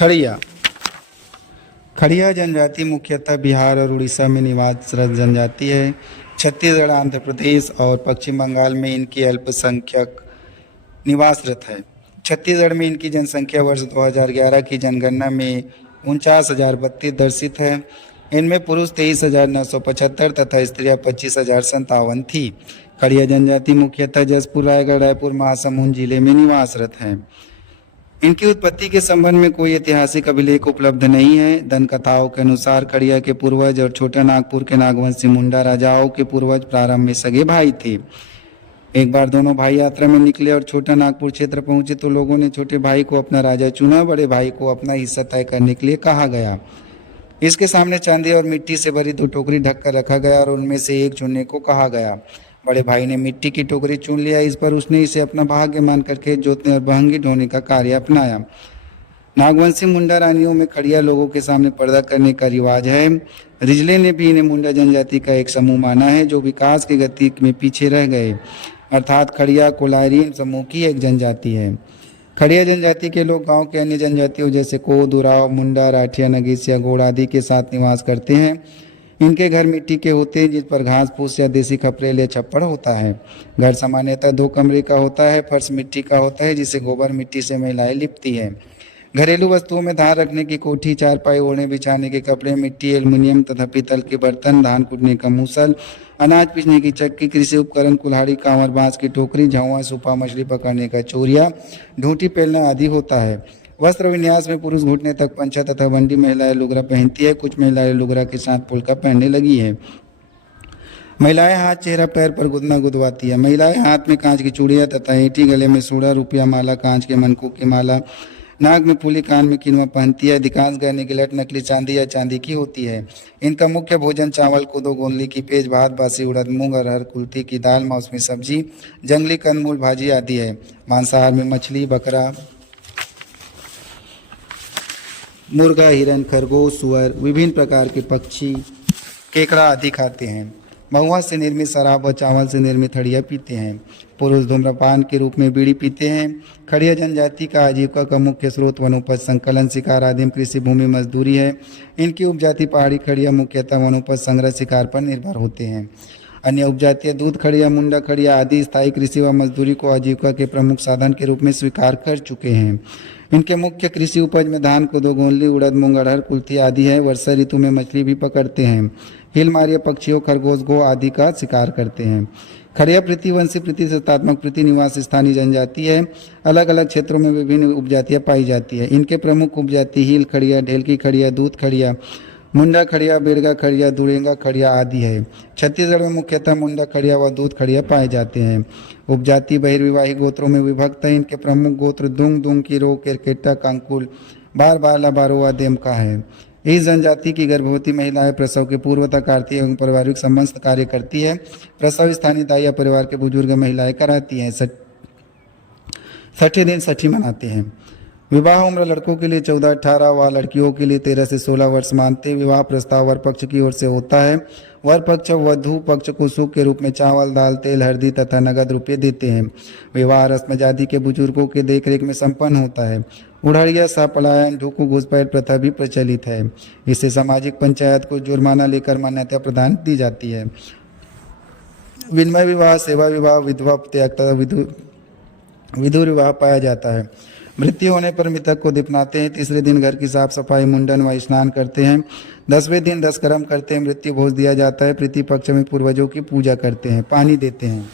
खड़िया। खड़िया जनजाति मुख्यतः बिहार और उड़ीसा में निवासरत जनजाति है। छत्तीसगढ़, आंध्र प्रदेश और पश्चिम बंगाल में इनकी अल्पसंख्यक निवासरत है। छत्तीसगढ़ में इनकी जनसंख्या वर्ष 2011 की जनगणना में 49,032 दर्शित है। इनमें पुरुष 23,975 तथा स्त्रियां 25,057 थी। खड़िया जनजाति मुख्यतः जसपुर, रायगढ़, रायपुर, महासमुंद जिले में निवासरत है। इनकी उत्पत्ति के संबंध में कोई ऐतिहासिक अभिलेख उपलब्ध नहीं है। दंतकथाओं के अनुसार खड़िया के पूर्वज और छोटा नागपुर के नागवंशी मुंडा राजाओं के पूर्वज प्रारंभ में सगे भाई थे। एक बार दोनों भाई यात्रा में निकले और छोटा नागपुर क्षेत्र पहुंचे तो लोगों ने छोटे भाई को अपना राजा चुना। बड़े भाई को अपना हिस्सा तय करने के लिए कहा गया। इसके सामने चांदी और मिट्टी से भरी 2 टोकरी ढककर रखा गया और उनमें से एक चुनने को कहा गया। बड़े भाई ने मिट्टी की टोकरी चुन लिया। इस पर उसने इसे अपना भाग्य मानकर खेत जोतने और बहंगी ढोने का कार्य अपनाया। नागवंशी मुंडा रानियों में खड़िया लोगों के सामने पर्दा करने का रिवाज है। रिजले ने भी इन्हें मुंडा जनजाति का एक समूह माना है जो विकास की गति में पीछे रह गए, अर्थात खड़िया कोलायरी समूह की एक जनजाति है। खड़िया जनजाति के लोग गांव के अन्य जनजातियों जैसे कोद, उराव, मुंडा, राठिया, नगीसिया, गोड़ आदि के साथ निवास करते हैं। इनके घर मिट्टी के होते हैं जिस पर घास फूस या देसी खपरेल या छप्पड़ होता है। घर सामान्यतः 2 कमरे का होता है। फर्श मिट्टी का होता है जिसे गोबर मिट्टी से महिलाएं लिपती है। घरेलू वस्तुओं में धान रखने की कोठी, चारपाई, ओढ़ने बिछाने के कपड़े, मिट्टी, एल्युमिनियम तथा पीतल के बर्तन, धान कूटने का मूसल, अनाज पीसने की चक्की, कृषि उपकरण, कुल्हाड़ी, कांवर, बांस की टोकरी, झौवा, सूपा, मछली पकड़ने का चोरिया, ढूंटी पेलना आदि होता है। वस्त्र विन्यास में पुरुष घुटने तक पंचा तथा बंडी, महिलाएं लुगरा पहनती है। कुछ महिलाएं लुगरा के साथ पुलका पहनने लगी है। महिलाएं हाथ, चेहरा, पैर पर गुदना गुदवाती है। महिलाएं हाथ में कांच की चूड़ियां तथा ईंटी, गले में सूड़ा, रुपया माला, कांच के मनकों की माला, नाक में फूली, कान में किनवा पहनती है। अधिकांश गहने की लट नकली चांदी या चांदी की होती है। इनका मुख्य भोजन चावल, कोदो, गोंदली की पेज, भात, बासी, उड़द, मूंग, अरहर, कुल्थी की दाल, मौसमी सब्जी, जंगली कंदमूल, भाजी आदि है। मांसाहार में मछली, बकरा, मुर्गा, हिरन, खरगोश, सुअर, विभिन्न प्रकार के पक्षी, केकड़ा आदि खाते हैं। महुआ से निर्मित शराब व चावल से निर्मित हड़िया पीते हैं। पुरुष धूम्रपान के रूप में बीड़ी पीते हैं। खड़िया जनजाति का आजीविका का मुख्य स्रोत वनोपज संकलन, शिकार, आदिम कृषि भूमि, मजदूरी है। इनकी उपजाति पहाड़ी खड़िया मुख्यतः वनोपज संग्रह, शिकार पर निर्भर होते हैं। अन्य उपजातियां दूध खड़िया, मुंडा खड़िया आदि स्थायी कृषि व मजदूरी को आजीविका के प्रमुख साधन के रूप में स्वीकार कर चुके हैं। इनके मुख्य कृषि उपज में धान, कोदो, गोंदली, उड़द, मूंग, अरहर, कुल्थी आदि है। वर्षा ऋतु में मछली भी पकड़ते हैं। हिलमार्य पक्षियों, खरगोश, गो आदि का शिकार करते हैं। खड़िया प्रतिवंशी, प्रतिशतात्मक, प्रति निवास स्थानीय जनजाति है। अलग अलग क्षेत्रों में विभिन्न उपजातियां पाई जाती है। इनके प्रमुख उपजाति हील खड़िया, ढेलकी खड़िया, दूध खड़िया, मुंडा खड़िया, बेड़गा खड़िया, दुरेंगा खड़िया आदि है। छत्तीसगढ़ में मुख्यतः मुंडा खड़िया व दूध खड़िया पाए जाते हैं। उपजाति बहिर्विवाही गोत्रों में विभक्त है। इनके प्रमुख गोत्र दुंग, दुंग, किरो, केरकेटा, कांकुल, बार, बारला, बारोवा, देमका है। इस जनजाति की गर्भवती महिलाएं प्रसव के पूर्व तक आरती एवं पारिवारिक समस्त कार्य करती है। प्रसव स्थानीय दाई या परिवार के बुजुर्ग महिलाएं कराती हैं। 60 दिन छठी मनाते हैं। विवाह उम्र लड़कों के लिए 14-18 व लड़कियों के लिए 13 से 16 वर्ष मानते। विवाह प्रस्ताव वर पक्ष की ओर से होता है। वर पक्ष वधू पक्ष को सुख के रूप में चावल, दाल, तेल, हल्दी तथा नगद रुपये देते हैं। विवाह रस्म जाति के बुजुर्गों के देखरेख में संपन्न होता है। उड़हड़िया, सहपलायन, ढुकू, घुसपैठ प्रथा भी प्रचलित है। इससे सामाजिक पंचायत को जुर्माना लेकर मान्यता प्रदान दी जाती है। विनिमय विवाह, सेवा विवाह, विधवा त्याग तथा विधुर विवाह पाया जाता है। मृत्यु होने पर मृतक को दफनाते हैं। तीसरे दिन घर की साफ सफाई, मुंडन व स्नान करते हैं। 10वें दिन 10 कर्म करते हैं। मृत्यु भोज दिया जाता है। प्रीति पक्ष में पूर्वजों की पूजा करते हैं, पानी देते हैं।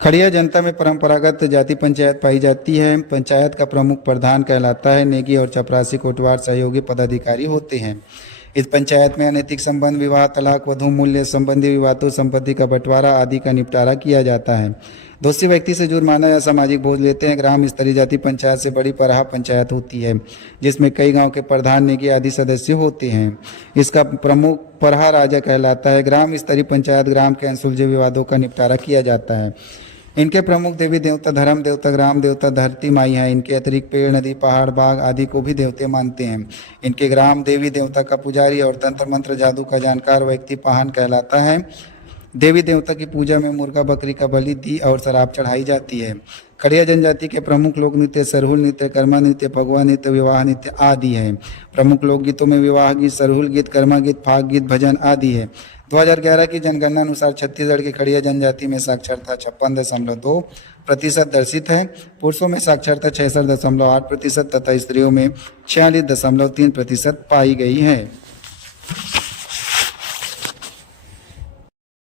खड़िया जनता में परंपरागत जाति पंचायत पाई जाती है। पंचायत का प्रमुख प्रधान कहलाता है। नेगी और चपरासी कोटवार सहयोगी पदाधिकारी होते हैं। इस पंचायत में अनैतिक संबंध, विवाह, तलाक, वधू मूल्य संबंधी विवादों, संपत्ति का बंटवारा आदि का निपटारा किया जाता है। दोषी व्यक्ति से जुर्माना या सामाजिक बोझ लेते हैं। ग्राम स्तरीय जाति पंचायत से बड़ी परहा पंचायत होती है जिसमें कई गांव के प्रधान, नेगी आदि सदस्य होते हैं। इसका प्रमुख परहा राजा कहलाता है। ग्राम स्तरीय पंचायत ग्राम के अनसुलझे विवादों का निपटारा किया जाता है। इनके प्रमुख देवी देवता धर्म देवता, ग्राम देवता, धरती माई हैं। इनके अतिरिक्त पेड़, नदी, पहाड़, बाग आदि को भी देवते मानते हैं। इनके ग्राम देवी देवता का पुजारी और तंत्र मंत्र जादू का जानकार व्यक्ति पाहन कहलाता है। देवी देवता की पूजा में मुर्गा, बकरी का बलि दी और शराब चढ़ाई जाती है। खड़िया जनजाति के प्रमुख लोक नृत्य सरहुल नृत्य, कर्मा नृत्य, फगुआ नृत्य, विवाह नृत्य आदि है। प्रमुख लोकगीतों में विवाह गीत, सरहुल गीत, कर्मा गीत, फाग गीत, भजन आदि है। 2011 की जनगणना अनुसार छत्तीसगढ़ की खड़िया जनजाति में साक्षरता 56.2% दर्शित है। पुरुषों में साक्षरता 66.8% तथा स्त्रियों में 46.3% पाई गई है।